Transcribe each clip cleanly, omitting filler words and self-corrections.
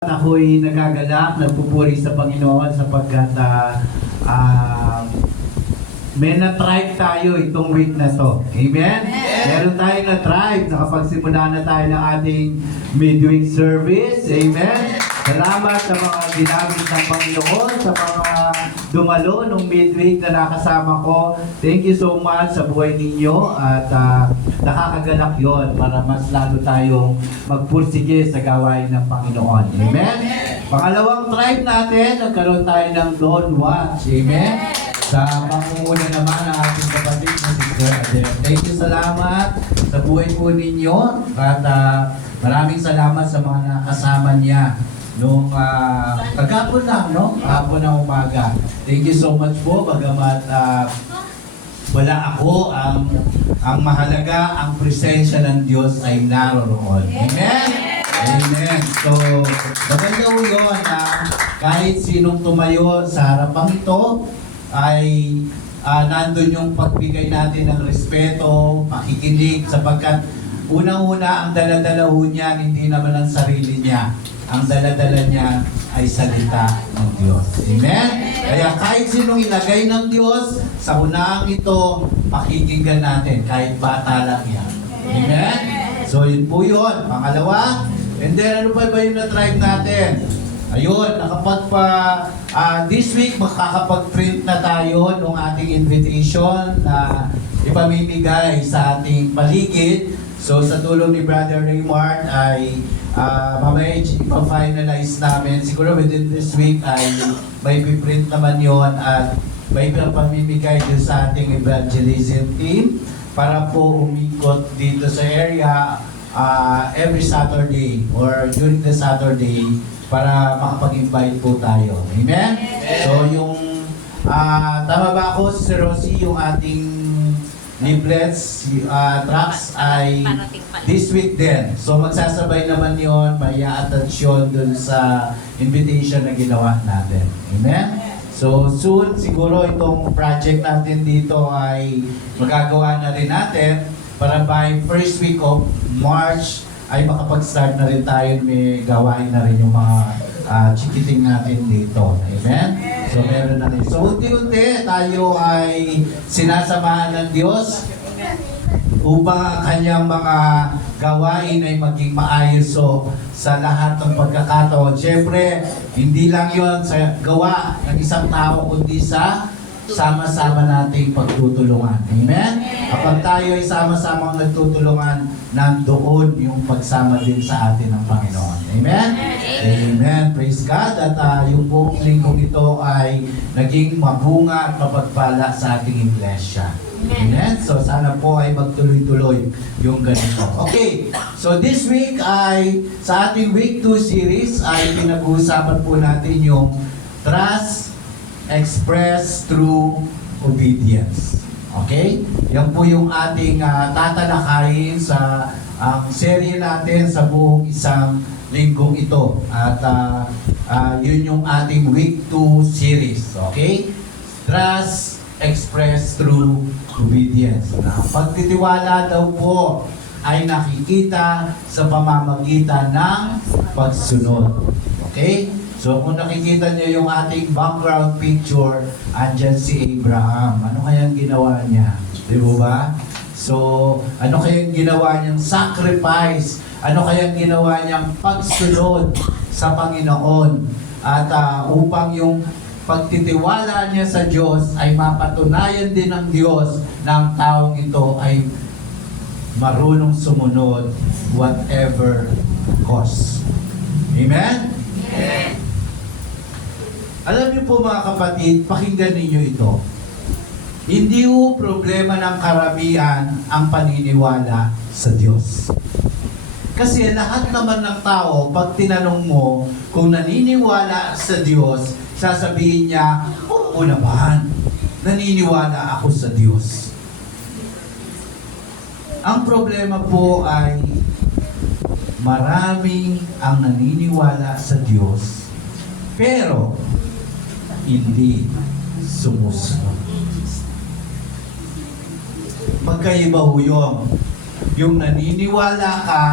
Ako'y nagagalak, nagpupuri sa Panginoon sapagkat may na-tribe tayo itong week na to. Amen? Meron tayong na-tribe. Nakapagsimula na tayo ng ating midweek service. Amen? Salamat sa mga ginamit ng Panginoon, sa mga dumalo nung midweek na nakasama ko. Thank you so much sa buhay ninyo at nakakagalak yon para mas lalo tayong magpursige sa gawain ng Panginoon. Amen? Pangalawang tribe natin, nagkaroon tayo ng Dawn Watch. Amen? Sa pangunguna naman ng ating kapatid na si Sir Adel. Thank you, salamat sa buhay po ninyo at maraming salamat sa mga nakasama niya nung kagapon lang, no? Hapon ng umaga. Thank you so much po, bagamat wala ako, ang mahalaga, ang presensya ng Diyos ay naroroon. Amen? Amen. So, maganda po yun na kahit sinong tumayo sa harapang ito, ay nandun yung pagbigay natin ng respeto, pakikinig, sapagkat unang-una ang dala-dala ho niya, hindi naman ang sarili niya. Ang dala-dala niya ay salita ng Diyos. Amen? Kaya kahit sinong ilagay ng Diyos, sa unang ito, pakikinggan natin, kahit bata lang yan. Amen? So yun po yun. Pangalawa, and then ano pa ba yung na-tribe natin? Ayun, this week makakapag-print na tayo ng ating invitation na ipamimigay sa ating paligid. So sa tulong ni Brother Raymart ay mamaya ipa-finalize namin. Siguro within this week ay may piprint naman yon at may pamimigay din sa ating evangelism team para po umikot dito sa area every Saturday or during the Saturday para makapag-invite po tayo. Amen? So yung tama ba ako, si Rosie, yung ating leaflets, tracts ay this week din. So magsasabay naman yon, may i-attach yun dun sa invitation na ginawa natin. Amen? So soon, siguro itong project natin dito ay magagawa na rin natin para by first week of March ay makapag-start na rin tayo, may gawain na rin yung mga chikiting natin dito. Amen? So meron na rin. So unti-unti tayo ay sinasamahan ng Diyos upang ang kanyang mga gawain ay maging maayos. So sa lahat ng pagkakataon, syempre, hindi lang yon sa gawa ng isang tao, kundi sa sama-sama nating pagtutulungan. Amen? Kapag tayo ay sama-samang nagtutulungan, nandoon yung pagsama din sa atin ng Panginoon. Amen? Amen. Praise God. At yung buong linggong ito ay naging mabunga at mapagpala sa ating iglesia. Amen? So sana po ay magtuloy-tuloy yung ganito. Okay. So this week ay sa ating week 2 series ay pinag-uusapan po natin yung trust expressed through obedience. Okay? Yan po yung ating tatalakayin sa serye natin sa buong isang linggong ito. At yun yung ating week 2 series. Okay? Trust expressed through obedience. Pagtitiwala daw po ay nakikita sa pamamagitan ng pagsunod. Okay? So kung nakikita niyo yung ating background picture, andyan si Abraham. Ano kayang ginawa niya? Di ba? So, ano kayang ginawa niyang sacrifice? Ano kayang ginawa niyang pagsunod sa Panginoon? At upang yung pagtitiwala niya sa Diyos ay mapatunayan din ng Diyos na ang taong ito ay marunong sumunod whatever cost. Amen? Amen. Alam niyo po mga kapatid, pakinggan ninyo ito. Hindi po problema ng karamihan ang paniniwala sa Diyos. Kasi lahat naman ng tao, pag tinanong mo kung naniniwala sa Diyos, sasabihin niya, oo naman, naniniwala ako sa Diyos. Ang problema po ay marami ang naniniwala sa Diyos, pero hindi sumusunod. Magkaiba ho yung naniniwala ka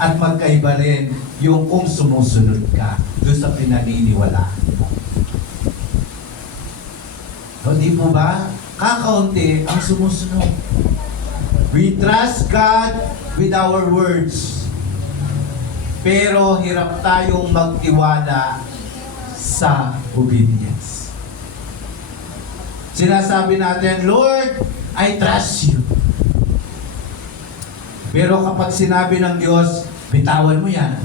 at magkaiba rin yung kung sumusunod ka doon sa pinaniniwalaan mo. O di po ba? Kakaunti ang sumusunod. We trust God with our words. Pero hirap tayong magtiwala sa obedience. Sinasabi natin, Lord, I trust you. Pero kapag sinabi ng Diyos, bitawan mo yan.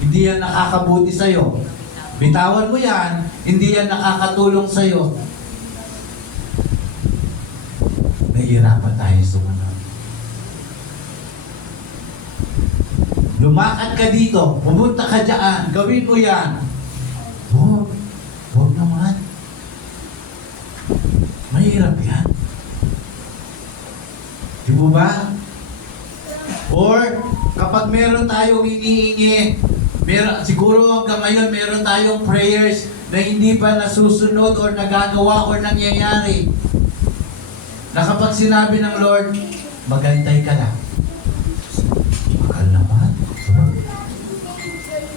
Hindi yan nakakabuti sa'yo. Bitawan mo yan, hindi yan nakakatulong sa'yo. Nahihirapan tayo sumunod. Lumakad ka dito, pumunta ka dyan, gawin mo yan. Huwag naman. Mahirap yan. Di mo ba? Or, kapag meron tayong iniingi, siguro hanggang ngayon meron tayong prayers na hindi pa nasusunod or nagagawa or nangyayari. Na kapag sinabi ng Lord, magantay ka lang. Tagal naman.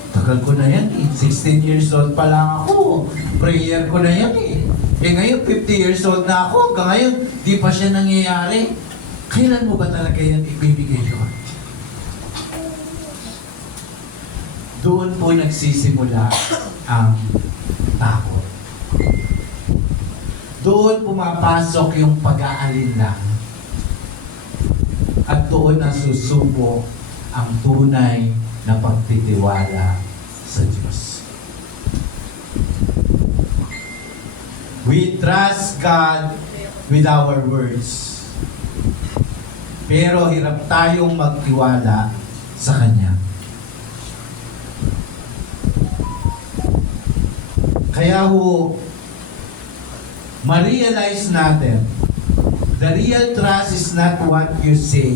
Tagal ko na yan eh. 16 years old pa lang ako. Prayer ko na yan eh. Ngayon 50 years old na ako. Hanggang ngayon, di pa siya nangyayari. Kailan mo ba talaga yan ibibigay, Lord? Doon po nagsisimula ang takot. Doon pumapasok yung pag-aalinlang. At doon nasusubo ang tunay na pagtitiwala sa Diyos. We trust God with our words. Pero hirap tayong magtiwala sa Kanya. Kaya ma-realize natin, the real trust is not what you say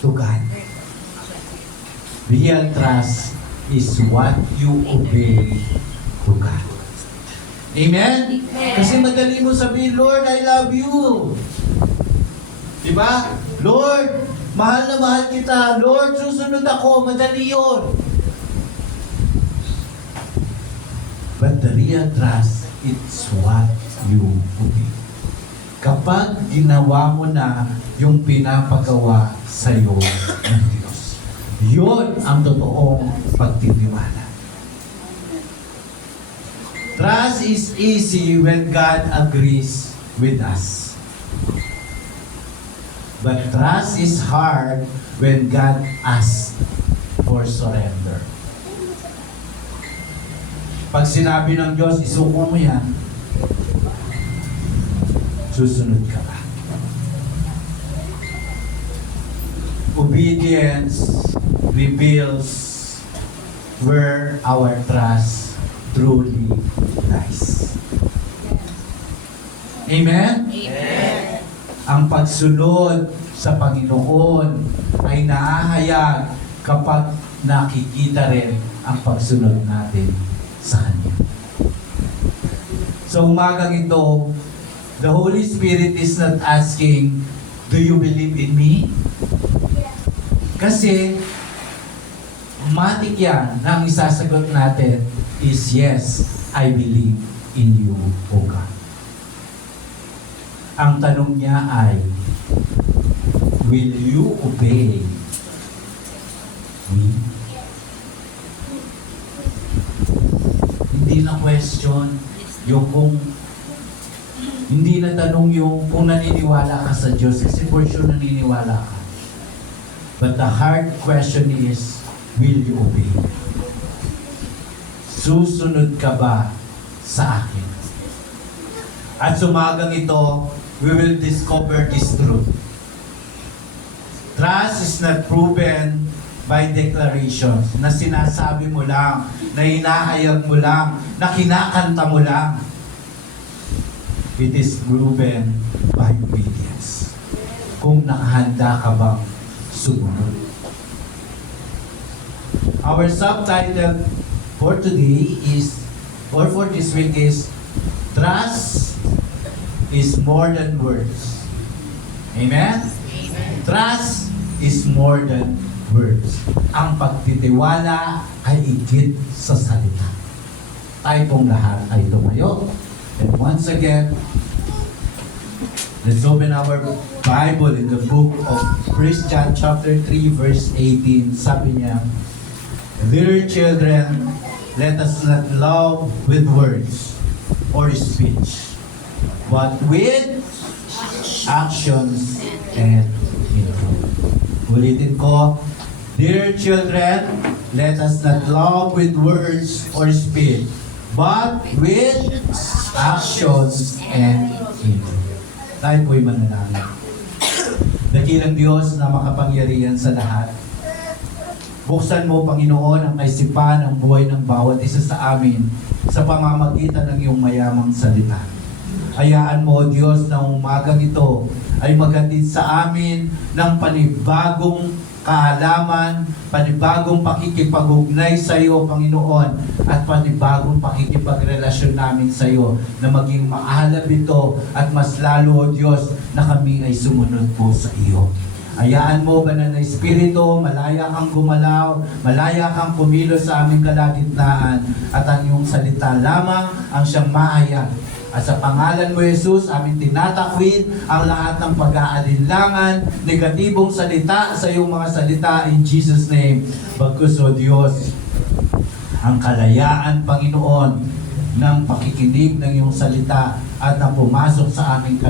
to God. Real trust is what you obey to God. Amen? Kasi madali mo sabihin, Lord, I love you. Diba? Lord, mahal na mahal kita. Lord, susunod ako. Madali yun. But the real trust, it's what you obey. Kapag ginawa mo na yung pinapagawa sa iyo ng Diyos, yun ang totoong pagtitiwala. Trust is easy when God agrees with us. But trust is hard when God asks for surrender. Pag sinabi ng Diyos, isuko mo yan, susunod ka ba? Obedience reveals where our trust truly lies. Amen? Amen. Ang pagsunod sa Panginoon ay nahahayag kapag nakikita rin ang pagsunod natin sa Kanya. So umagang ito, the Holy Spirit is not asking, do you believe in me? Kasi, matik yan na ang isasagot natin is, yes, I believe in you, O God. Ang tanong niya ay, will you obey me? Hindi na question yung kung hindi na tanong yung kung naniniwala ka sa Diyos kasi for sure naniniwala ka. But the hard question is, will you obey? Susunod ka ba sa akin? At sumagang ito, we will discover this truth. Trust is not proven by declarations na sinasabi mo lang, na hinahayag mo lang, na kinakanta mo lang. It is proven by obedience. Kung nakahanda ka bang sumunod. Our subtitle for today is, or for this week is, Trust is more than words. Amen? Amen. Trust is more than words. Ang pagtitiwala ay higit sa salita. Tayo pong lahat ay tumayo. And once again, let's open our Bible in the book of 1 John chapter 3 verse 18. Sabi niya, "Dear children, let us not love with words or speech, but with actions and in truth." Ulitin ko, "Dear children, let us not love with words or speech, but with actions and in truth." Tayo po'y manalangin. Dakilang Diyos na makapangyarihan sa lahat, buksan mo, Panginoon, ang kaisipan ng buhay ng bawat isa sa amin sa pamamagitan ng iyong mayamang salita. Hayaan mo, Diyos, na umagang ito ay maghatid sa amin ng panibagong kaalaman, panibagong pakikipag-ugnay sa iyo, Panginoon, at panibagong pakikipagrelasyon namin sa iyo na maging maalab ito at mas lalo, O Diyos, na kami ay sumunod po sa iyo. Hayaan mo, Banal na Espiritu, malaya kang gumalaw, malaya kang kumilos sa aming kalagitnaan, at ang iyong salita lamang ang siyang mahayag. At sa pangalan mo, Jesus, aming tinatakwid ang lahat ng pag-aalinlangan, negatibong salita sa iyong mga salita in Jesus' name. Bagkus, O Diyos, ang kalayaan, Panginoon, ng pakikinig ng iyong salita at na pumasok sa aming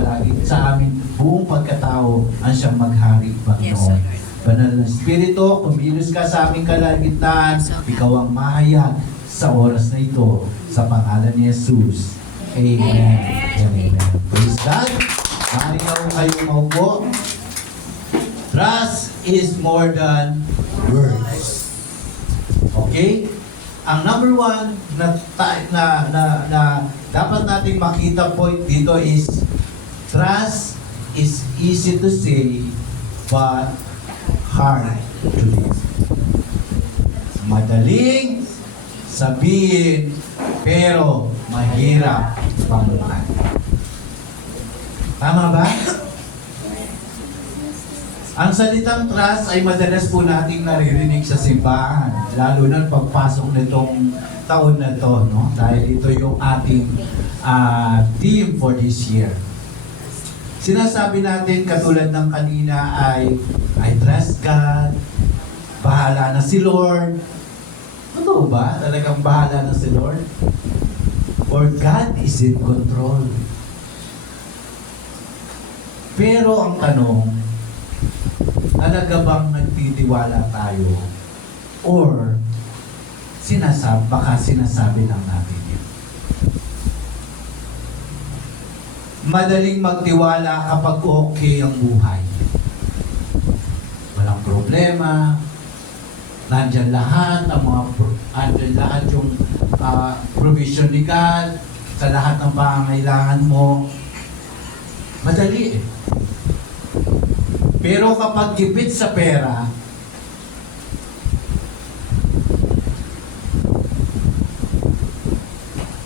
sa aming buong pagkatao ang siyang maghari, Panginoon. Banal na Espiritu, kumilos ka sa aming kalagitnaan, ikaw ang mahayag sa oras na ito, sa pangalan ni Jesus. Amen. Amen. Praise God. Maaari na po kayo maupo. Trust is more than words. Okay? Ang number one na dapat nating makita po dito is trust is easy to say but hard to live. Madaling sabihin pero mahirap pamuhay. Tama ba? Ang salitang trust ay madalas po nating naririnig sa simbahan, lalo na pagpasok nitong taon na to, no? Dahil ito yung ating theme for this year. Sinasabi natin katulad ng kanina ay I trust God, bahala na si Lord. Totoo ba? Talagang bahala na si Lord? Or God is in control? Pero ang tanong, talaga bang nagtitiwala tayo? Or baka sinasabi lang natin yun? Madaling magtiwala kapag okay ang buhay. Walang problema, nandyan lahat yung provision ni God sa lahat ng pangangailangan mo. Madali eh. Pero kapag gipit sa pera,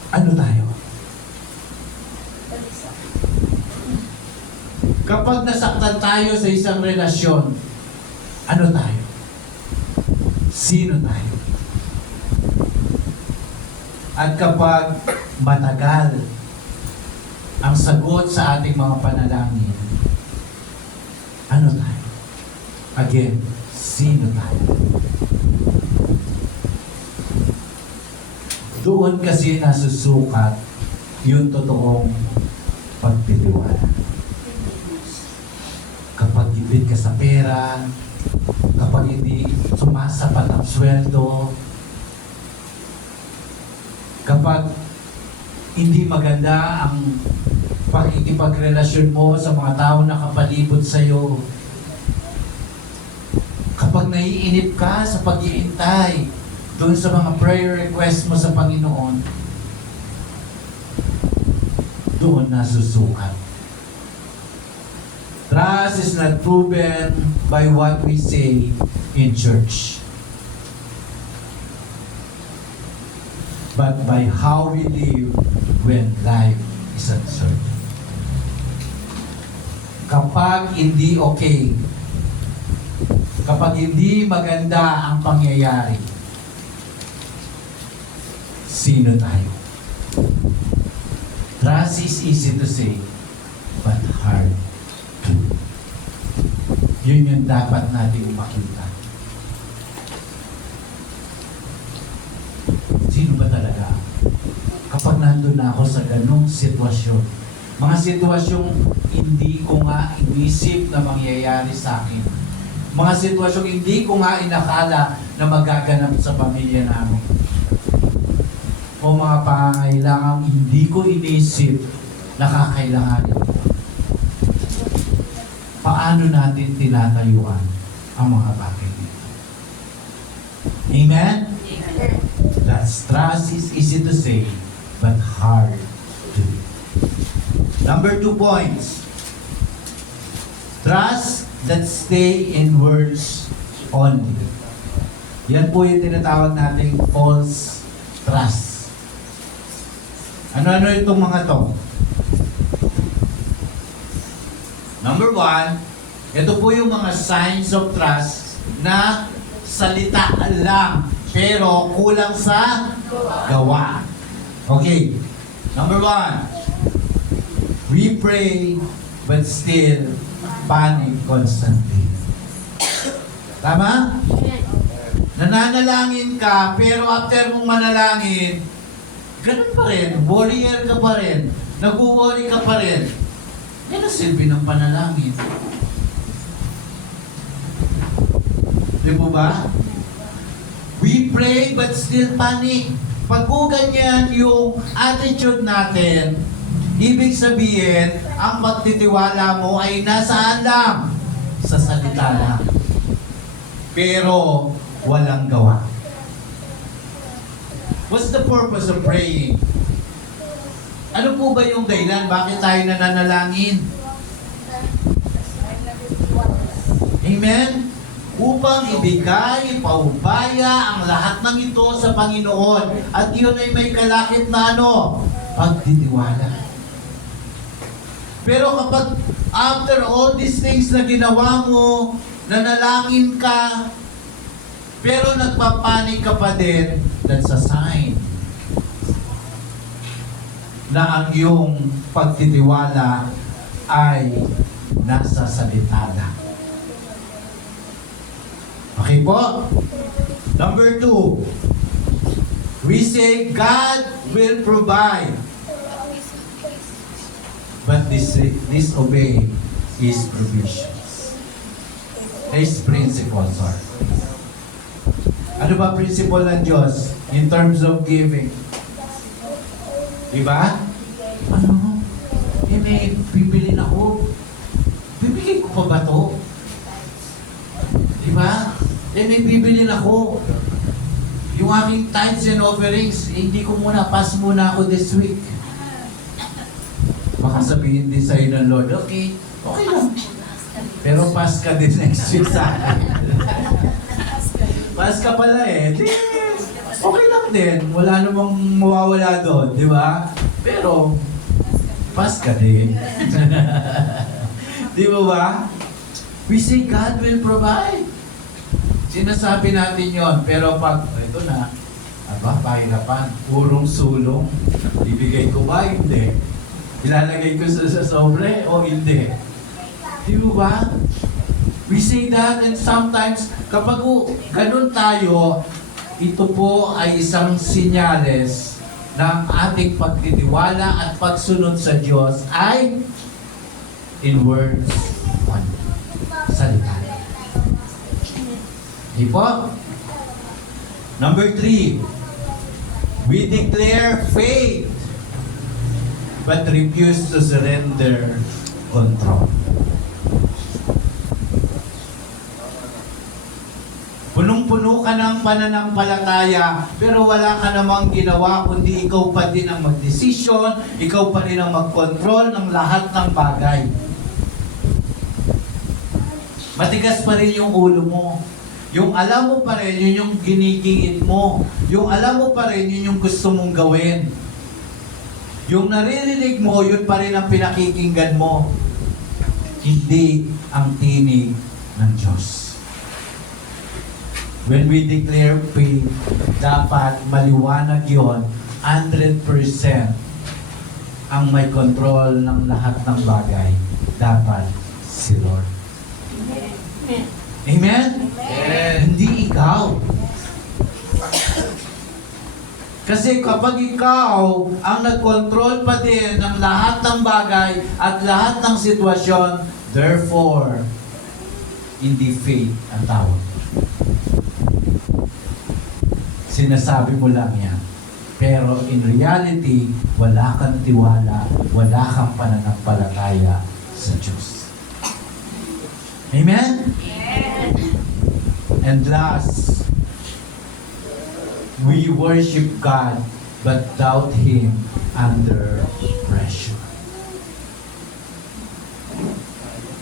ano tayo? Kapag nasaktan tayo sa isang relasyon, ano tayo? Sino tayo? At kapag matagal ang sagot sa ating mga panalangin, ano tayo? Again, sino tayo? Doon kasi nasusukat yung totoong pagtitiwala. Kapag gipit ka sa pera, kapag hindi sumasapat ang sweldo, kapag hindi maganda ang pakikipagrelasyon mo sa mga tao na kapalibot sa iyo, kapag naiinip ka sa pag-iintay doon sa mga prayer request mo sa Panginoon, doon nasusukat. Trust is not proven by what we say in church, but by how we live when life is uncertain. Kapag hindi okay kapag hindi maganda ang pangyayari, sino tayo? Trust is easy to say, but hard to. Yun yung dapat natin makita. Sino ba talaga? Kapag nandun na ako sa ganong sitwasyon, mga sitwasyong hindi ko nga inisip na mangyayari sa akin, mga sitwasyong hindi ko nga inakala na magaganap sa pamilya namin, o mga pangangailangang hindi ko inisip na kakailanganin ko. Paano natin tinatayuan ang mga bagay nito? Amen? That's trust is easy to say, but hard to do. Number 2 points. Trust that stay in words only. Yan po yung tinatawag nating false trust. Ano-ano itong mga to? Number 1, ito po yung mga signs of trust na salita lang, pero kulang sa gawa. Okay. Number 1, we pray but still panic constantly. Tama? Nananalangin ka, pero after mong manalangin, ganun pa rin, warrior ka pa rin, nag-worry ka pa rin. Yan ang silbi ng panalangin. Di po ba? We pray but still panic. Pag po ganyan yung attitude natin, ibig sabihin, ang pagtitiwala mo ay nasaan lang? Sa salita lang. Pero walang gawa. What's the purpose of praying? Ano po ba yung dahilan? Bakit tayo nananalangin? Amen? Upang ibigay, paubaya ang lahat ng ito sa Panginoon. At yun ay may kalakip na ano? Pagtitiwala. Pero kapag after all these things na ginawa mo, nanalangin ka, pero nagpapanik ka pa din, that's a sign na ang iyong pagtitiwala ay nasa salita lang. Okay po? Number 2, we say God will provide, but disobey His provisions. His principles are. Ano ba principle ng Diyos in terms of giving? Diba? Ano? Eh, may bibilin ako. Bibigay ko pa ba to? Diba? Eh, may bibilin ako. Yung aking tithes and offerings, eh, hindi ko muna, pass muna ako this week. Baka sabihin din sa'yo ng Lord, okay lang. Pero pass ka din next week sa akin. Pass ka pala eh. Di, okay lang din. Wala namang mawawala doon, di ba? Pero, pass ka din. Di ba ba? We say God will provide. Sinasabi natin yon, pero pag, ito na, pahirapan, urong sulong, ibigay ko ba? Hindi. Ilalagay ko sa sobre o hindi? Di ba? We say that, and sometimes, kapag ganun tayo, ito po ay isang sinyales ng ating pagtitiwala at pagsunod sa Diyos ay in words only. Salita. Di po? Number 3, we declare faith but refuse to surrender control. Punong-puno ka ng pananampalataya, pero wala ka namang ginawa, kundi ikaw pa din ang magdesisyon, ikaw pa rin ang magkontrol ng lahat ng bagay. Matigas pa rin yung ulo mo. Yung alam mo pa rin, yun yung ginigingit mo. Yung alam mo pa rin, yun yung gusto mong gawin. Yung naririnig mo, yun pa rin ang pinakikinggan mo. Hindi ang tinig ng Diyos. When we declare faith, dapat maliwanag yon 100% ang may control ng lahat ng bagay. Dapat si Lord. Amen? Hindi ikaw. Kasi kapag ikaw ang nag-control pa din ng lahat ng bagay at lahat ng sitwasyon, therefore, hindi faith ang tawag. Sinasabi mo lang yan. Pero in reality, wala kang tiwala, wala kang pananampalataya sa Diyos. Amen? And last, we worship God but doubt Him under pressure.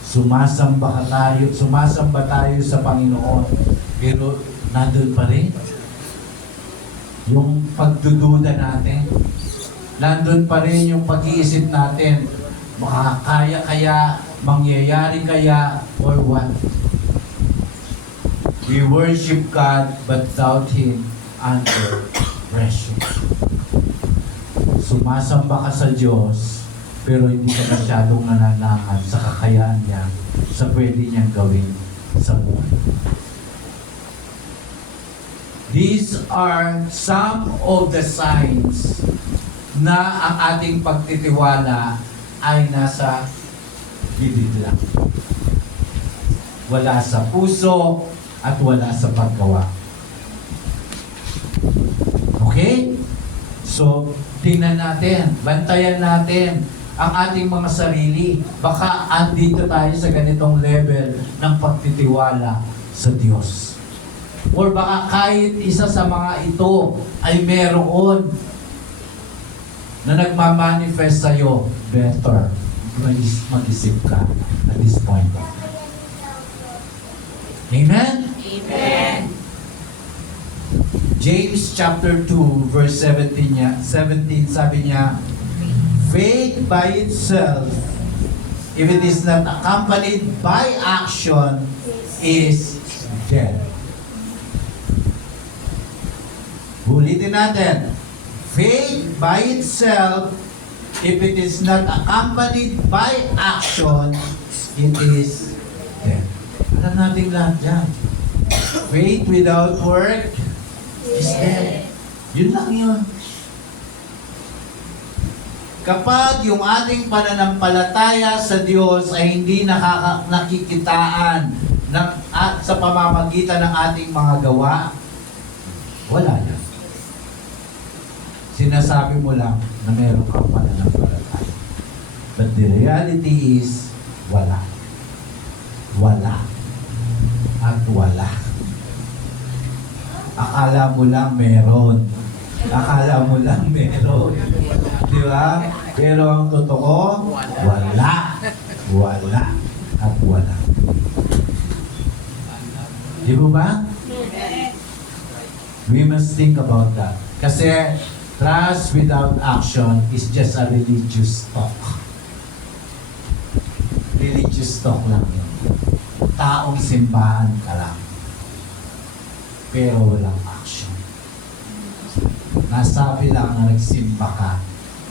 Sumasamba tayo sa Panginoon, pero nandun pa rin yung pagdududa natin. Nandun pa rin yung pag-iisip natin, makakaya kaya, mangyayari kaya, or what? We worship God but doubt Him under pressure. Sumasamba ka sa Diyos, pero hindi ka masyadong nananakad sa kakayaan niya, sa pwede niyang gawin sa buhay. These are some of the signs na ang ating pagtitiwala ay nasa bibig lang. Wala sa puso at wala sa paggawa. Okay? So, tingnan natin, bantayan natin ang ating mga sarili. Baka andito tayo sa ganitong level ng pagtitiwala sa Diyos. Or baka kahit isa sa mga ito ay meron na nagmamanifest sa'yo, better mag-isip ka at this point. Amen? Amen. James chapter 2 verse 17 sabi niya, faith by itself, if it is not accompanied by action, is dead. Ulitin natin. Faith by itself, if it is not accompanied by action, it is dead. Alam natin lahat yan. Faith without work is dead. Yun lang yun. Kapag yung ating pananampalataya sa Diyos ay hindi nakikitaan sa pamamagitan ng ating mga gawa, wala yan. Sinasabi mo lang na meron kang pananampalataya. But the reality is, wala. Wala. At wala. Akala mo lang meron. Akala mo lang meron. Di ba? Pero ang totoo, wala. Wala. At wala. Di ba ba? We must think about that. Kasi trust without action is just a religious talk. Religious talk lang yun. Taong simbahan ka lang. Pero walang action. Nasabi lang na nagsimba ka.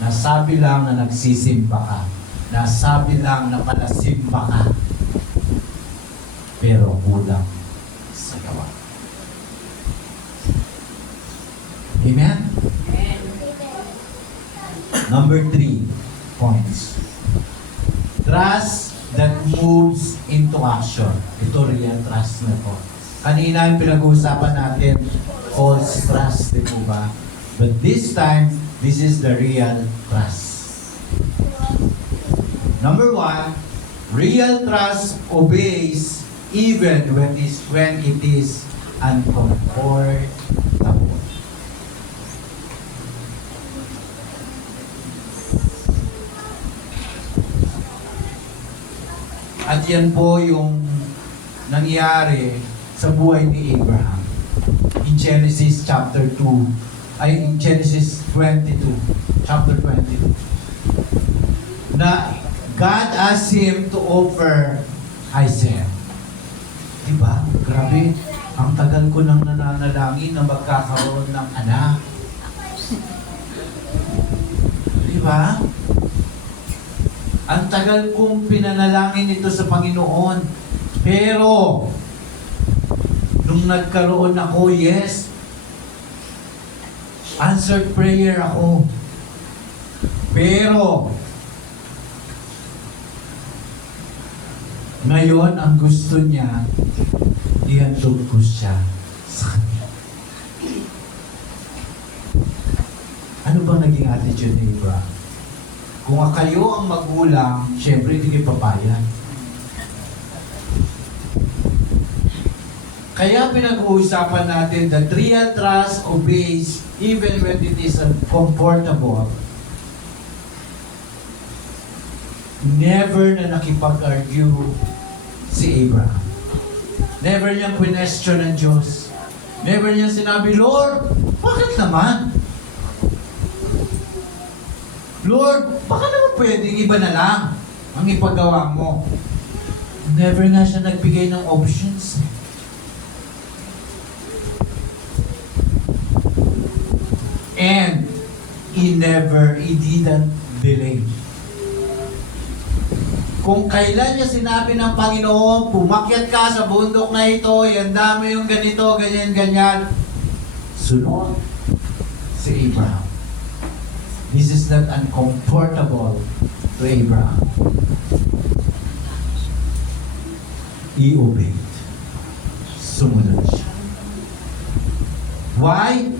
Nasabi lang na nagsisimba ka. Nasabi lang na palasimba ka. Pero kulang sa gawa. Amen? Number 3 points. Trust that moves into action. Ito real trust na to. Kanina yung pinag-uusapan natin, false trust, di po ba? But this time, this is the real trust. Number 1, real trust obeys even when it is uncomfortable. At yan po yung nangyari sa buhay ni Abraham. In Genesis chapter 2, ay in Genesis 22, chapter 22, na God asked him to offer Isaac. Diba? Grabe. Ang tagal ko nang nananalangin na magkakaroon ng anak. Di ba? Ang tagal kong pinanalangin ito sa Panginoon. Pero, nung nagkaroon ako, yes, answered prayer ako. Pero, ngayon, ang gusto niya, ihandog ko siya sa kanya. Ano bang naging attitude ni Abraham? Kung kayo ang magulang, syempre hindi kayo papayag. Kaya pinag-uusapan natin that real trust obeys even when it is uncomfortable. Never na nakipag-argue si Abraham. Never niyang question ng Diyos. Never niyang sinabi, Lord, bakit naman? Lord, baka naman pwedeng iba na lang ang ipagawa mo. Never nga siya nagbigay ng options. And he didn't delay. Kung kailan niya sinabi ng Panginoon, pumakyat ka sa bundok na ito, ihanda mo yung ganito, ganyan, sunod si Abraham. This is not uncomfortable to Abraham. He obeyed. Sumunod siya. Why?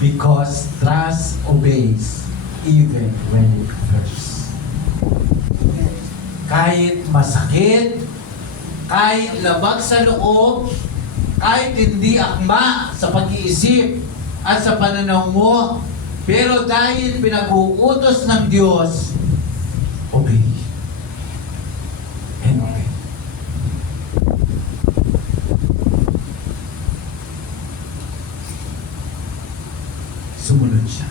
Because trust obeys even when it hurts. Kahit masakit, kahit labag sa loob, kahit hindi akma sa pag-iisip at sa pananaw mo, pero dahil pinag-uutos ng Diyos, obey. And obey. Sumunod siya.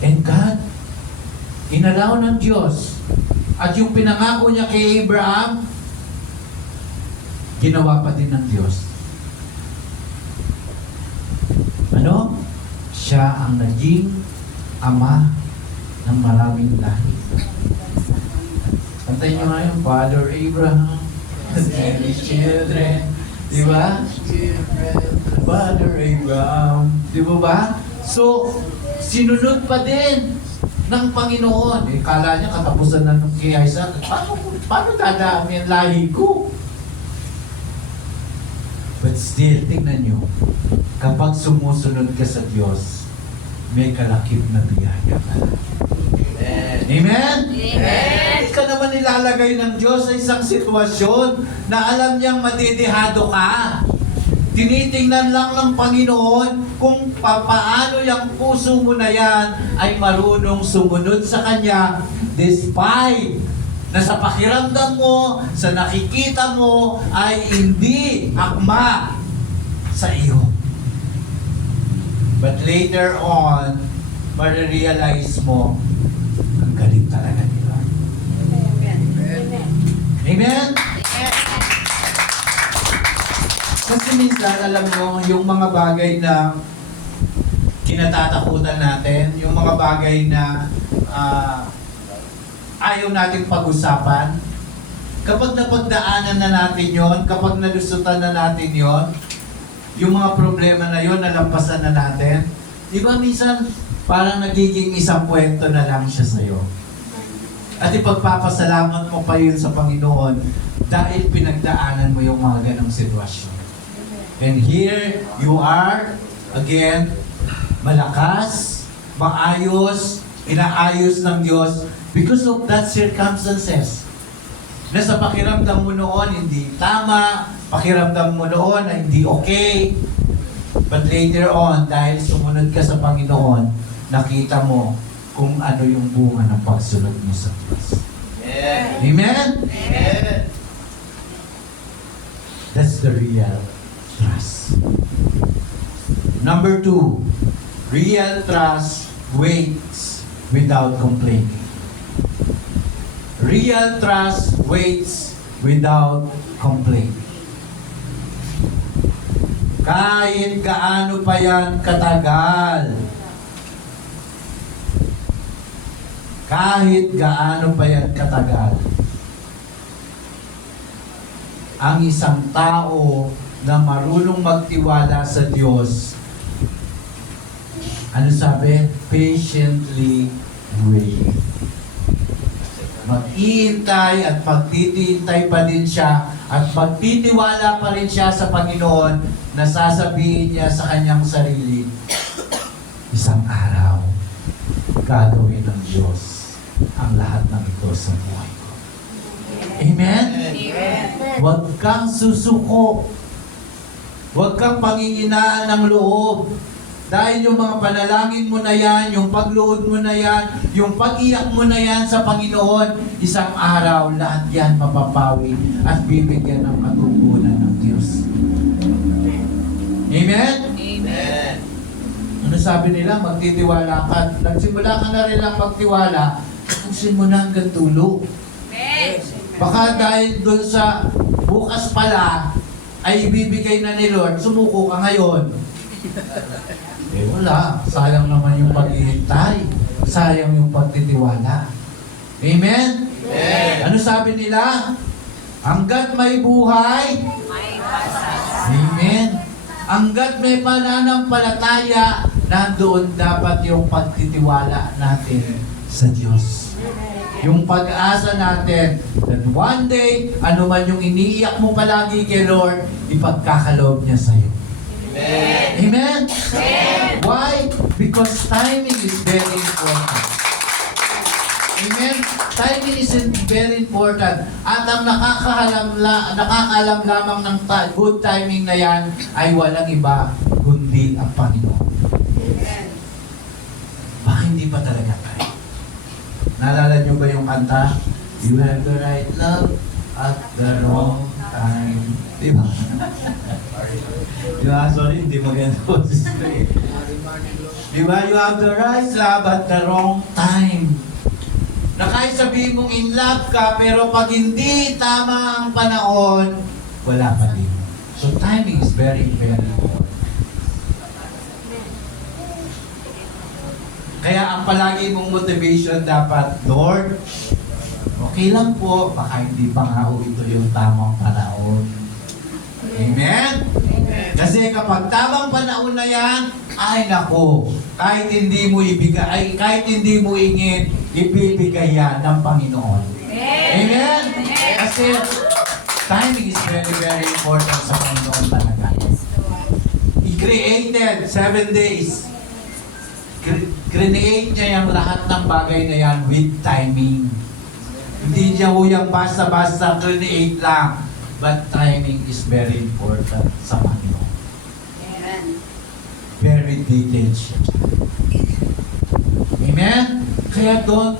And God, inalaw ng Diyos at yung pinangako niya kay Abraham, ginawa pa din ng Diyos. Ano? Siya ang naging ama ng maraming lahi. Antayin nyo nga yung Father Abraham and his children. Di ba? Father Abraham. Di ba? So, sinunod pa din ng Panginoon. Eh, kala niya katapusan na nung kay Isaac. Paano dadami ang lahi ko? But still, tingnan nyo, kapag sumusunod ka sa Diyos, may kalakip na biyaya ka. Amen? Amen? Hindi ka naman nilalagay ng Diyos sa isang sitwasyon na alam niyang madidihado ka. Tinitingnan lang ng Panginoon kung paano yung puso mo na yan ay marunong sumunod sa Kanya despite na sa pakiramdam mo, sa nakikita mo, ay hindi akma sa iyo. But later on, marirealize mo, ang galing talaga nila. Amen? Kasi minsan, alam mo, yung mga bagay na kinatatakutan natin, yung mga bagay na ayaw nating pag-usapan, kapag napagdaanan na natin yon, kapag nalusutan na natin yon, yung mga problema na yon, nalampasan na natin, di ba minsan, parang nagiging isang kwento na lang siya sa'yo. At ipagpapasalamat mo pa yun sa Panginoon dahil pinagdaanan mo yung mga ganong sitwasyon. And here, you are, again, malakas, maayos, inaayos ng Diyos because of that circumstances. Na sa pakiramdam mo noon, hindi tama, pakiramdam mo noon na hindi okay. But later on, dahil sumunod ka sa Panginoon, nakita mo kung ano yung bunga ng pagsunod mo sa Diyos. Yeah. Amen? Amen. That's the real trust. Number 2, real trust waits without complaining. Real trust waits without complaint. Kahit gaano pa yan katagal, kahit gaano pa yan katagal, ang isang tao na marunong magtiwala sa Diyos, ano sabi? Patiently wait. Mag-iintay at pagtitintay pa din siya at magtitiwala pa rin siya sa Panginoon na sasabihin niya sa kanyang sarili, isang araw, gagawin ng Diyos ang lahat ng ito sa buhay ko. Amen? Huwag kang susuko. Huwag kang panginginaan ng loob. Dahil yung mga panalangin mo na yan, yung pagluhod mo na yan, yung pag-iyak mo na yan sa Panginoon, isang araw, lahat yan mapapawi at bibigyan ng katugunan ng Diyos. Amen? Amen. Ano sabi nila? Magtitiwala ka. Nagsimula ka na rin lang magtiwala, pusin mo na hanggang tulo. Baka dahil doon sa bukas pala, ay ibibigay na ni Lord, sumuko ka ngayon. Eh wala, sayang naman yung paghihintay. Sayang yung pagtitiwala. Amen? Amen. Ano sabi nila? Hanggat may buhay, amen. Hanggat may pananampalataya, nandoon dapat yung pagtitiwala natin sa Diyos. Yung pag-asa natin that one day, ano man yung iniiyak mo palagi kay Lord, ipagkakaloob niya sa'yo. Amen? Amen. Why? Because timing is very important. Amen? Timing is very important. At ang nakakaalam lamang ng good timing na yan ay walang iba kundi ang Panginoon. Baka hindi pa talaga tayo. Naalala niyo ba yung kanta? You have the right love at the wrong time. Diba? Diba? Sorry, hindi maganda po. Diba? You have the right love at the wrong time. Na kahit sabihin mong in love ka, pero pag hindi tama ang panahon, wala pa din. So timing is very, very important. Kaya ang palagi mong motivation dapat, Lord, okay lang po, baka hindi pa nga ito yung tamang panahon. Amen? Kasi kapag tamang panahon na yan, ay nako, kahit hindi mo ibigay, kahit hindi mo ingin, ibibigay yan ng Panginoon. Amen? Kasi timing is very, very important sa Panginoon talaga. He created 7 days. Create niya yung lahat ng bagay na yan with timing. Hindi niya ho yung basta-basta create lang. But timing is very important sa Panginoon. Very detailed siya. Amen? Kaya doon,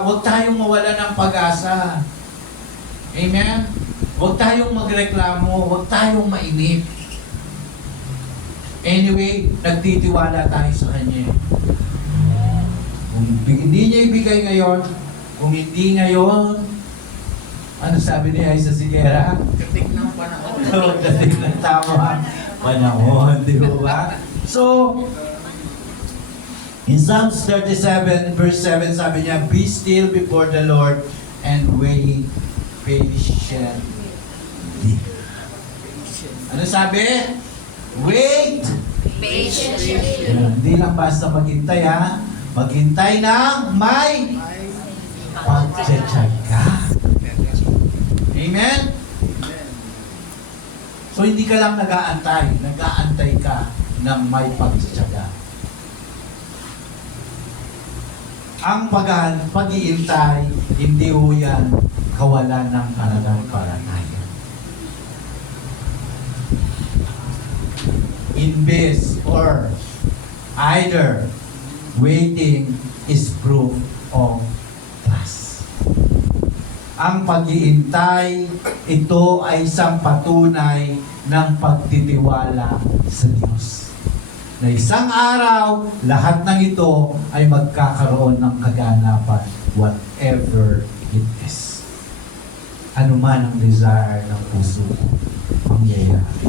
huwag tayong mawala ng pag-asa. Amen? Huwag tayong magreklamo, huwag tayong mainip. Anyway, nagtitiwala tayo sa Kanya. Kung hindi niya ibigay ngayon, kung hindi ngayon, ano sabi niya sa Sigera? Katik ng panahon. Katik ng tama panahon, di ba? So, in Psalms 37, verse 7, sabi niya, be still before the Lord and wait patiently. Ano sabi? Wait! Patiently. Hindi lang basta maghintay ha. Maghintay ng may pagtsatsaga. Amen? So hindi ka lang nag-aantay. Nag-aantay ka ng may pagtsatsaga. Ang pag-iintay, hindi ho yan kawalan ng pananampalataya. Imbes or either waiting is proof of trust. Ang pag-iintay, ito ay isang patunay ng pagtitiwala sa Diyos. Na isang araw, lahat ng ito ay magkakaroon ng kaganapan, whatever it is. ano man ang desire ng puso mo, mangyayari.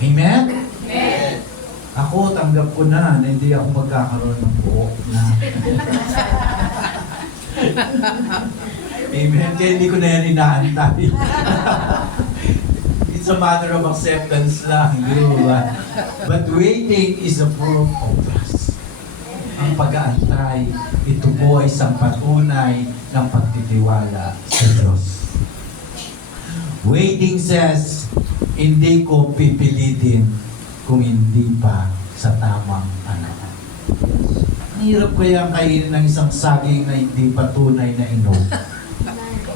Amen? Ako, tanggap ko na hindi ako magkakaroon ng buhok na. Amen? Kaya hindi ko na yan inaantay. It's a matter of acceptance lang, di ba? But waiting is a proof of trust. Ang pag-aantay, ito po ay isang patunay ng pagtitiwala sa Diyos. Waiting says, hindi ko pipilitin kung hindi pa sa tamang panahon. Ang hirap kaya kainin ng isang saging na hindi pa tunay na inog.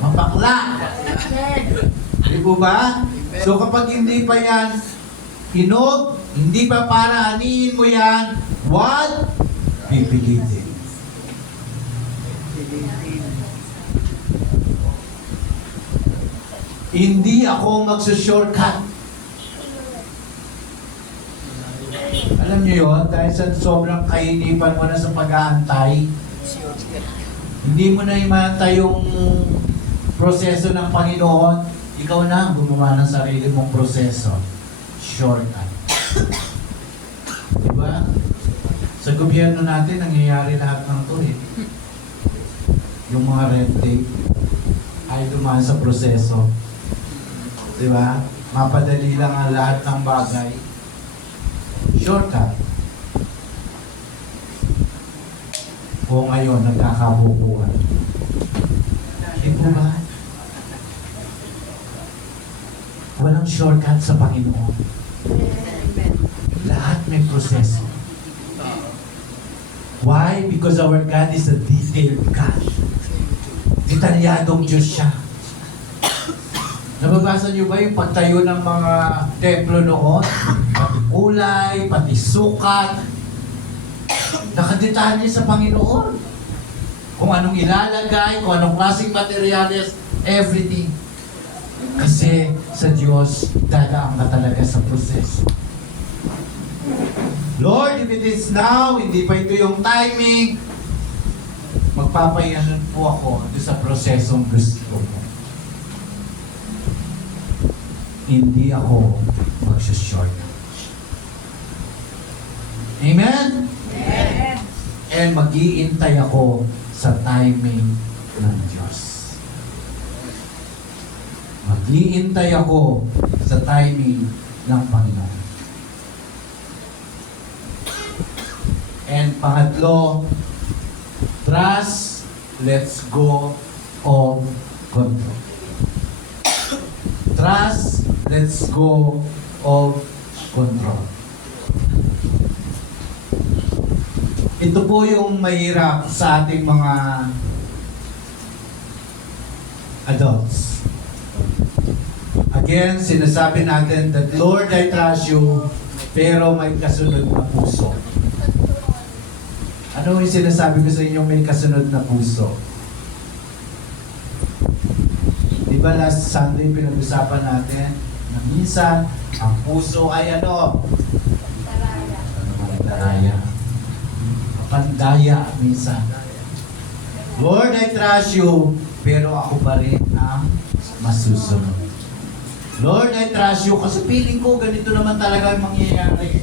Mapakla! Di po ba? So kapag hindi pa yan hinog, hindi pa para anihin mo yan, what? Pipilitin. Hindi ako magsushortcut. Alam niyo yun, dahil sa sobrang kainipan mo na sa pag-aantay, hindi mo na imantay yung proseso ng Panginoon, ikaw na ang gumawa ng sarili mong proseso. Shortcut. Diba? Sa gobyerno natin, nangyayari lahat ng to eh. Yung mga red tape ay dumaan sa proseso. Diba? Mapadali lang ang lahat ng bagay. Shortcut. O ngayon, nagkakabukuhan. Di po ba? Walang shortcut sa Panginoon. Lahat may proseso. Why? Because our God is a detailed God. Detalyadong Diyos siya. Nababasa niyo ba yung pagtayo ng mga templo noon? Pati kulay, pati sukat. Nakadetalye sa Panginoon. Kung anong ilalagay, kung anong klaseng materials, everything. Kasi sa Diyos, dadaan ka talaga sa proseso. Lord, if it is now, hindi pa ito yung timing, magpapayanan po ako sa prosesong gusto mo. Hindi ako magsashort. Amen? Amen. And mag-iintay ako sa timing ng Diyos. Mag-iintay ako sa timing ng Panginoon. And pangatlo, trust, let's go of control. Trust, let's go of control. Ito po yung mahirap sa ating mga adults. Again, sinasabi natin that Lord, I trust you, pero may kasunod na puso. Ano yung sinasabi ko sa inyo may kasunod na puso? Di ba last Sunday pinag-usapan natin na minsan ang puso ay ano? Taraya. Pandaya minsan. Lord, I trust you, pero ako pa rin ang masusunod. Lord, I trust you kasi feeling ko ganito naman talaga ang mangyayari.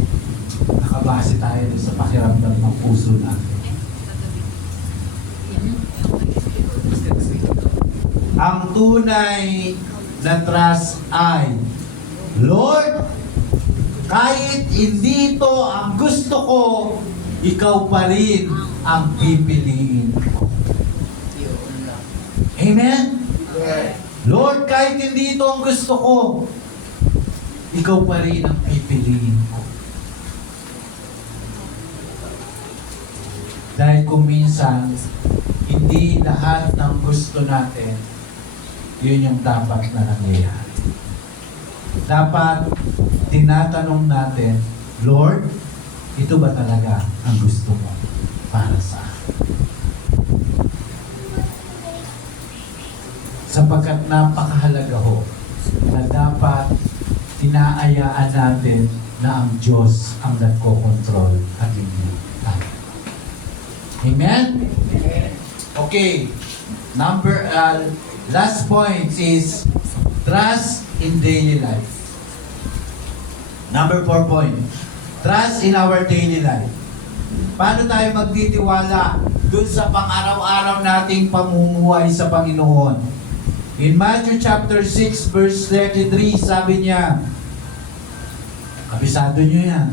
Nakabase tayo sa pakiramdam ng puso natin. Ang tunay na trust ay, Lord, kahit hindi ito ang gusto ko, ikaw pa rin ang pipiliin ko. Amen? Lord, kahit hindi ito ang gusto ko, ikaw pa rin ang pipiliin ko. Dahil kung minsan, hindi lahat ng gusto natin, yun yung dapat na nangyayari. Dapat, tinatanong natin, Lord, ito ba talaga ang gusto mo para sa akin? Sapagkat napakahalaga ho na dapat inaayaan natin na ang Diyos ang nagkokontrol at hindi tayo. Amen? Okay. last point is trust in daily life. Number 4 point, trust in our daily life. Paano tayo magtitiwala dun sa pang-araw-araw nating pamumuhay sa Panginoon? In Matthew chapter 6 verse 33, sabi niya, kabisado nyo yan.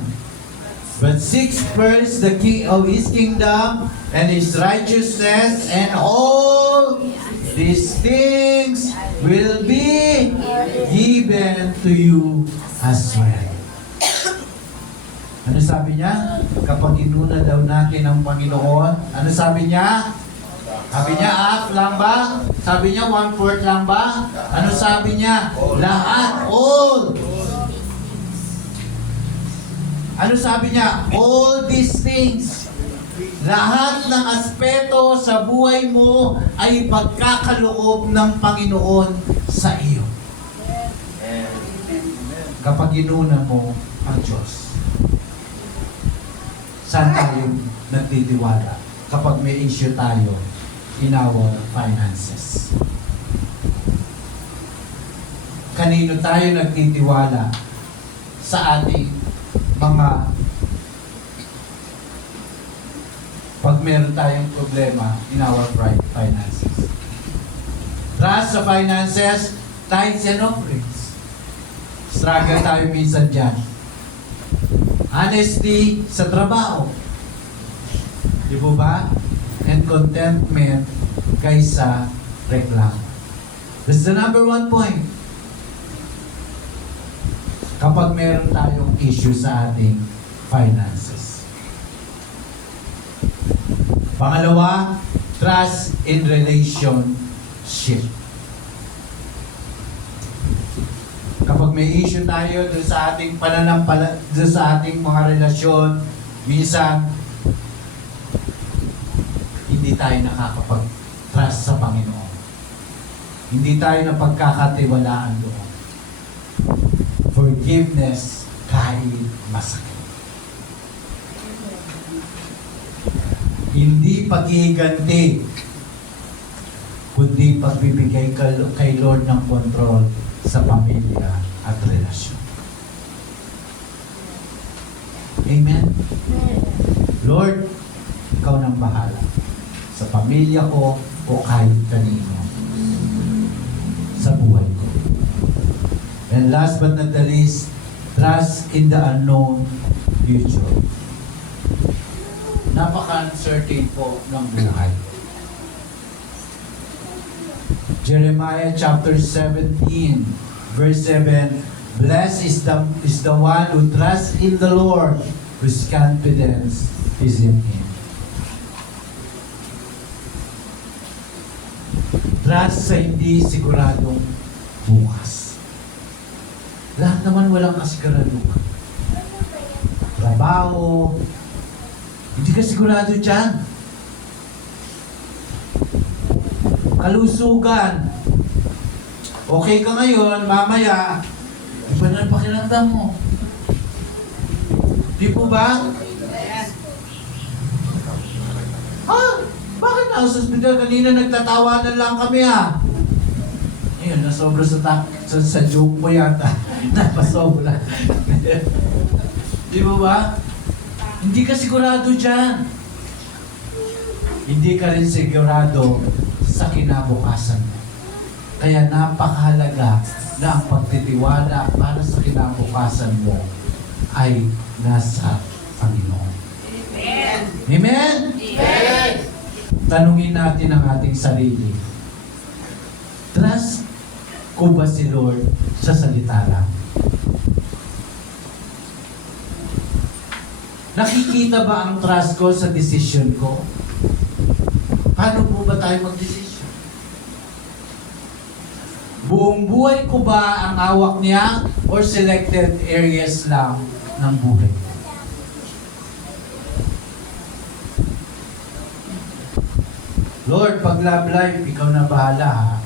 But seek first the king of his kingdom and his righteousness, and all these things will be given to you as well. Ano sabi niya? Kapag inuna daw natin ang Panginoon, ano sabi niya? Sabi niya, half lang ba? Sabi niya, 1/4 lang ba? Ano sabi niya? Lahat, all. Ano sabi niya? All these things. Lahat ng aspeto sa buhay mo ay pagkakaloob ng Panginoon sa iyo. Kapag inuna mo ang Diyos. Saan tayo nagtitiwala kapag may issue tayo in our finances? Kanino tayo nagtitiwala sa ating mga pag meron tayong problema in our finances? Trust sa finances, tithes and offerings. Struggle tayo minsan dyan. Honesty sa trabaho. Di po ba? And contentment kaysa reklamo. This is the number 1 point. Kapag meron tayong issue sa ating finances. Pangalawa, trust in relationship. Kapag may issue tayo doon sa ating doon sa ating mga relasyon, minsan hindi tayo nakakapag-trust sa Panginoon. Hindi tayo napagkakatiwalaan doon. Forgiveness kahit masakit. Hindi pag-iiganti, kundi pagbibigay kay Lord ng control sa pamilya at relasyon. Amen? Lord, ikaw nang bahala sa pamilya ko o kahit kanino sa buhay ko. And last but not the least, trust in the unknown future. Napaka-uncertain po ng buhay. Jeremiah chapter 17, verse 7, blessed is the one who trusts in the Lord, whose confidence is in Him. Trust sa hindi siguradong bukas. Lahat naman walang kasiguraduhan. Trabaho, hindi ka sigurado dyan. Kalusugan. Okay ka ngayon, mamaya, iba na ang pakiramdam mo. Di po ba? Bakit na sa hospital? Kanina nagtatawanan lang kami ha. Ayun, nasobra sa joke mo yata. Napasobra. Di po ba? Hindi ka sigurado dyan. Hindi ka rin sigurado sa kinabukasan mo. Kaya napakahalaga na ang pagtitiwala para sa kinabukasan mo ay nasa Panginoon. Amen. Amen? Amen. Tanungin natin ang ating sarili. Trust ko ba si Lord sa salita lang? Nakikita ba ang trust ko sa decision ko? Paano po ba tayo mag-decision? Buong buhay ko ba ang hawak niya or selected areas lang ng buhay ko? Lord, pag love life, ikaw na bahala ha.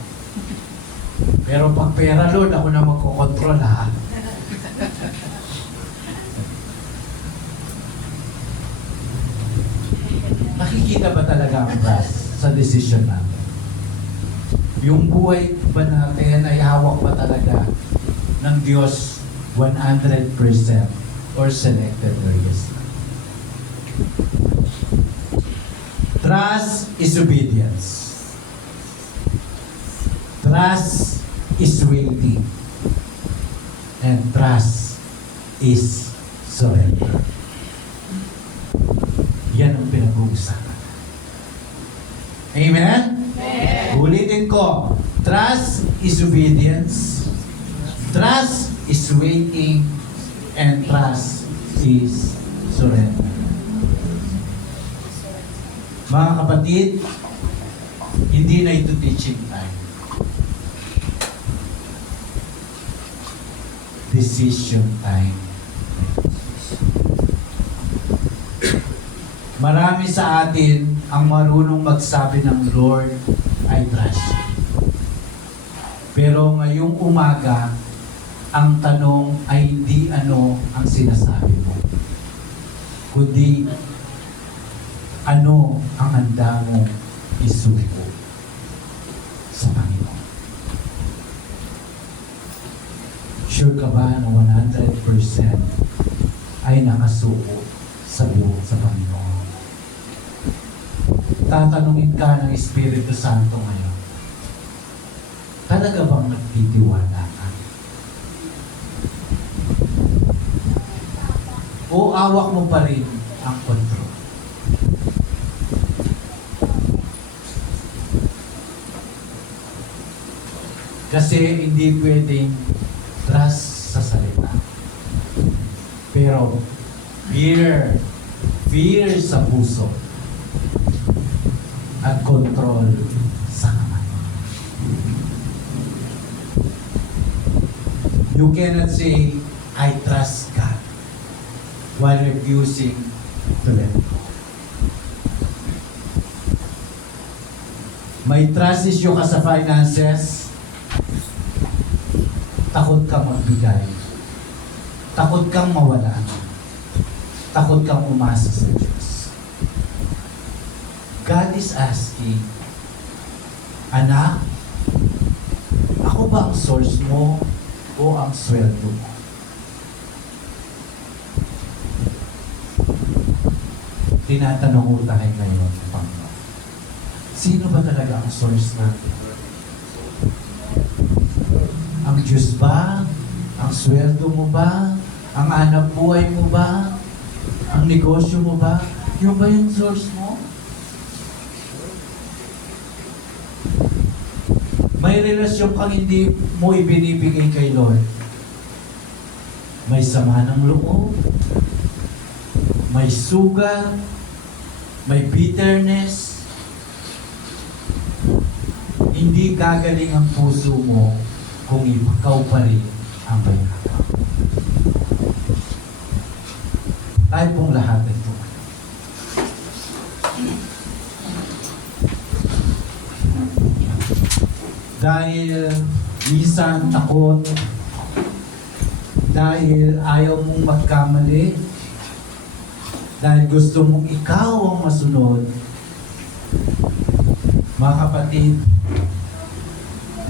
Pero pag pera, Lord, ako na magkokontrol ha. Nakikita ba talaga ang trust sa decision natin? Yung buhay ba natin ay hawak ba talaga ng Diyos 100% or selected areas? Trust is obedience. Trust is waiting. And trust is surrender. Yan ang pinag-uusapan. Amen? Ulitin ko. Trust is obedience. Trust is waiting. And trust is surrender. Mga kapatid, hindi na ito teaching time. Decision time. Marami sa atin ang marunong magsabi ng Lord, I trust you. Pero ngayong umaga, ang tanong ay hindi ano ang sinasabi mo, kundi ano ang handa mo isuko sa Panginoon. Sure ka ba na 100% ay nakasuko sa buong sa Panginoon? Tatanungin ka ng Espiritu Santo ngayon, talaga bang nagtitiwala ka? O awak mo pa rin ang kontrol? Kasi hindi pwedeng trust sa salita. Pero fear sa puso at control sa kamay. You cannot say, I trust God while refusing to let go. May trust issue ka sa finances, takot kang magbigay, takot kang mawala, takot kang umasa sa Diyos. God is asking, anak, ako ba ang source mo o ang sweldo mo? Tinatanong ko tayo ngayon, Panginoon, sino ba talaga ang source natin? Ang Diyos ba? Ang sweldo mo ba? Ang hanap buhay mo ba? Ang negosyo mo ba? Yung ba yung source mo? May relasyon kang hindi mo ibinibigay kay Lord. May sama ng loob, may sugat, may bitterness. Hindi gagaling ang puso mo kung ikaw pa rin ang bayakap. Tayo pong lahat ito. Dahil minsan takot, dahil ayaw mong magkamali, dahil gusto mong ikaw ang masunod, mga kapatid,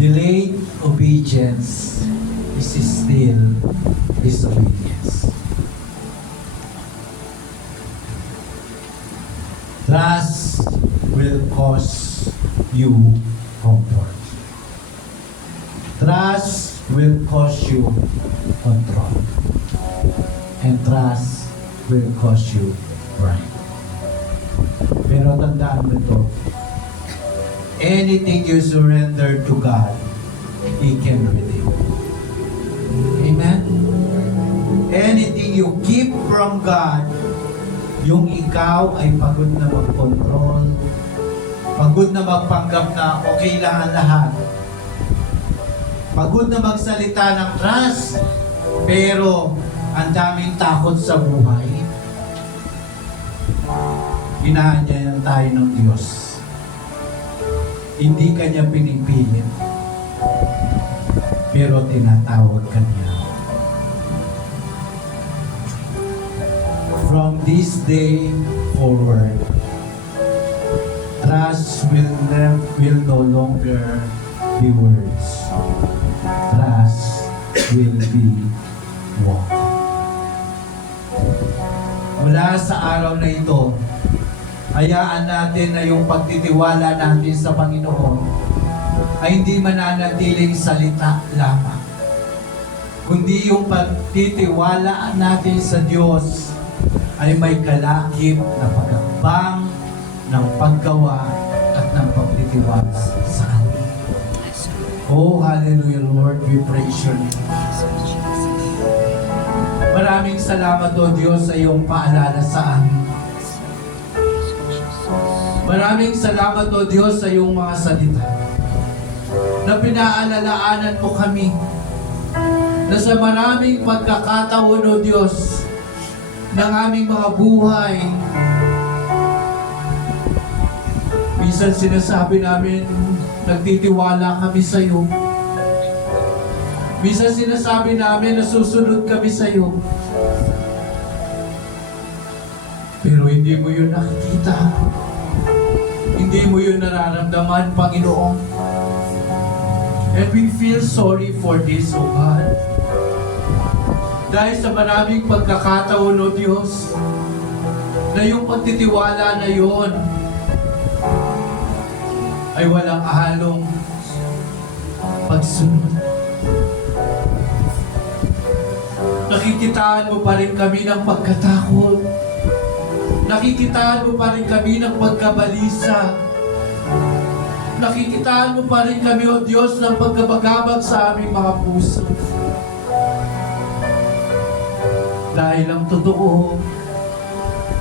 delayed obedience is still disobedience. Trust will cause you comfort. Trust will cause you control. And trust will cause you pride. Pero tandaan mo ito, anything you surrender to God, He can redeem. Amen? Anything you keep from God, yung ikaw ay pagod na mag-control, pagod na magpanggap na okay lang ang lahat, pagod na magsalita ng trust, pero ang daming takot sa buhay, inaanyayan tayo ng Diyos. Hindi Kanya pinipilit, pero tinatawag Kanya. From this day forward, trust will no longer be words. Trust will be walk. Mula sa araw na ito, hayaan natin na yung pagtitiwala natin sa Panginoon ay hindi mananatiling salita lamang, kundi yung pagtitiwala natin sa Diyos ay may kalakip na pagkakbang ng paggawa at ng pagtitiwala sa Kanya. Oh, hallelujah, Lord, we praise your name. Maraming salamat, O Diyos, sa iyong paalala sa amin. Maraming salamat, O Diyos, sa iyong mga salita na pinaalalaanan mo kami na sa maraming pagkakataon, O Diyos, ng aming mga buhay, minsan sinasabi namin, nagtitiwala kami sa iyo. Minsan sinasabi namin na susunod kami sa iyo. Pero hindi mo yun nakikita. Hindi mo yun nararamdaman, Panginoon. And we feel sorry for this, O God. Dahil sa maraming pagkakataon, O Diyos, na yung pagtitiwala na yun ay walang halong pagsunod. Nakikitaan mo pa rin kami ng pagkatakot. Nakikitaan mo pa rin kami ng pagkabalisa. Nakikitaan mo pa rin kami, O Diyos, ng pagkabagabag sa aming mga puso. Dahil ang totoo,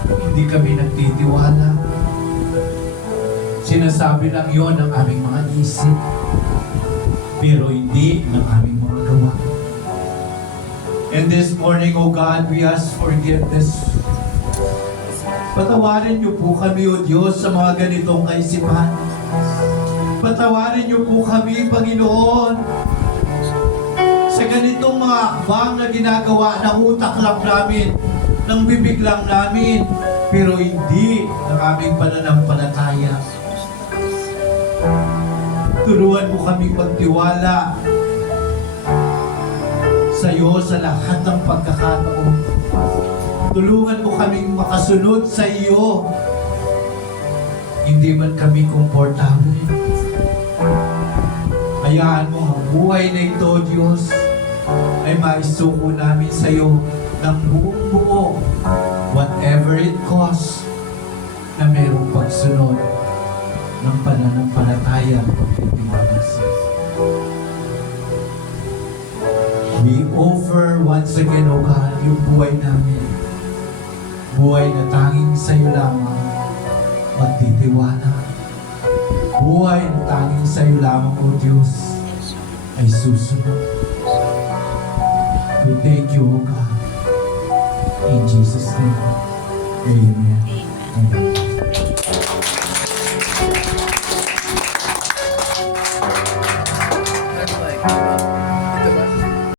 hindi kami nagtitiwala. Sinasabi lang yon ng aming mga isip, pero hindi ng aming mga gawa. And this morning, O God, we ask forgiveness. Patawarin niyo po kami, O Diyos, sa mga ganitong kaisipan. Patawarin niyo po kami, Panginoon, sa ganitong mga akbang na ginagawa ng utak lang namin, ng bibig lang namin, pero hindi ng aming pananampalataya. Turuan mo kami pagtiwala sa iyo sa lahat ng pagkakataon. Tulungan mo kaming makasunod sa iyo. Hindi man kami komportable. Hayaan mo ang buhay na ito, Diyos, ay maisuko namin sa iyo ng buong buo, whatever it costs, na mayroong pagsunod ng pananampalataya at pagtitiwala sa iyo. We offer once again, O God, yung buhay namin. Buhay na tanging sa iyo lamang magtitiwala. Buhay na tanging sa iyo lamang, O Diyos, ay susunod. We thank you, O God. In Jesus' name, Amen. Amen.